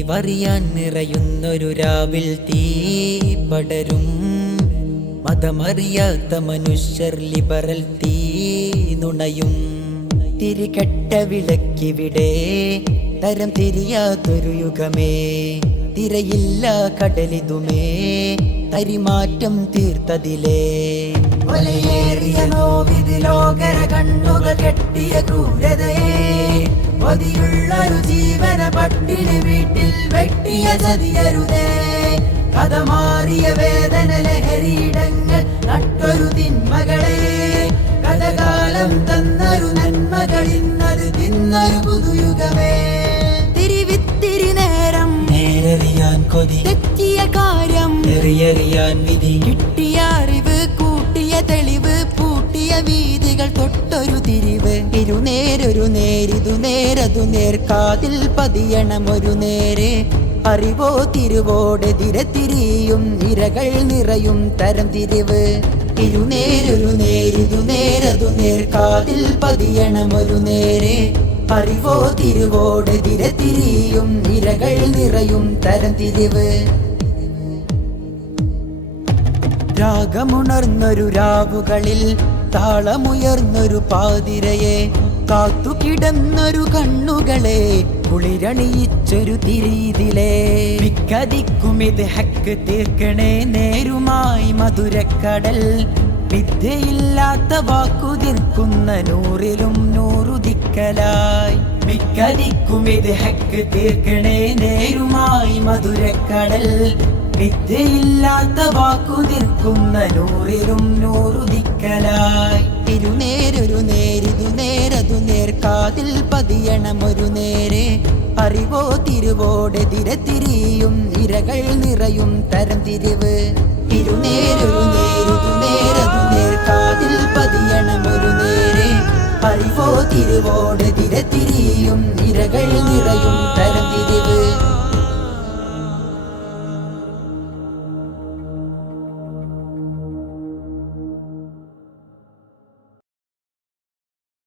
അറിവറിയാൻ നിറയുന്നൊരു രാവിൽ തീ പടരും. മതമറിയാത്ത മനുഷ്യർ ലിബറൽ തീ നുണയും. തിരികെട്ട വിളക്കിവിടെ തരം തിരിയാത്തൊരു യുഗമേ. തിരയില്ല കടലിതുമേ തരിമാറ്റം തീർത്തതിലേ. ഒലയേറിയ നോവിത് ലോകര കണ്ണുകൾ കെട്ടിയ ക്രൂരതയെ. ഒതിയുള്ളൊരു ജീവന പട്ടിണി വീട്ടിൽ വെട്ടിയ ചതിയരുതേ. കഥ മാറിയ വേദന ലഹരിയിടങ്ങൾ നട്ടൊരു തിന്മകളെ. കഥകാലം തന്നൊരു നന്മകളിന്നത് തിന്നൊരു പുതുയുഗമേ. തിരിവിത്തിരി നേരം നേരറിയാൻ കൊതി. തെറ്റിയ കാര്യം എറിയറിയാൻ വിധി. കിട്ടിയ ഇരുനേരൊരു നേരിതു നേരതു നേർക്കാതിൽ പതിയണം ഒരു നേരെ. അറിവോ തിരുവോടെ തിരിയും നിരകൾ നിറയും തരം തിരിവ്. ഇരുനേരൊരു നേരിതു നേരതു നേർക്കാതിൽ പതിയണം ഒരു നേരെ. അറിവോ തിരുവോടെ തിരിയും നിരകൾ നിറയും തരം തിരിവ്. രാഗമുണർന്നൊരു രാവുകളിൽ താളമുയർന്നൊരു പാതിരയെ കാത്തു കിടന്നൊരു കണ്ണുകളെ കുളിരണിയിച്ചൊരു തിരീതിലെ. മിക്കതിക്കുമിത് ഹക്ക് തീർക്കണേ നേരുമായി മധുരക്കടൽ. വിദ്യയില്ലാത്ത വാക്കുതിർക്കുന്ന നൂറിലും നൂറു നൂറുദിക്കലായി. മിക്കതിക്കുമിത് ഹക്ക് തീർക്കണേ നേരുമായി മധുരക്കടൽ. വിദ്യയില്ലാത്ത വാക്കുതിർക്കുന്ന നൂറിലും നൂറുദിക്കലായി നേർക്കാതിൽ പതിയണം ഒരു നേരെ. അറിവോ തിരുവോടെതിരെ തിരിയും ഇരകൾ നിറയും തരം തിരിവ്. ഇരുനേരൊരു നേരിതു നേരതു നേരെ. അറിവോ തിരുവോടെതിരെ തിരിയും ഇരകൾ നിറയും തരം തിരിവ്.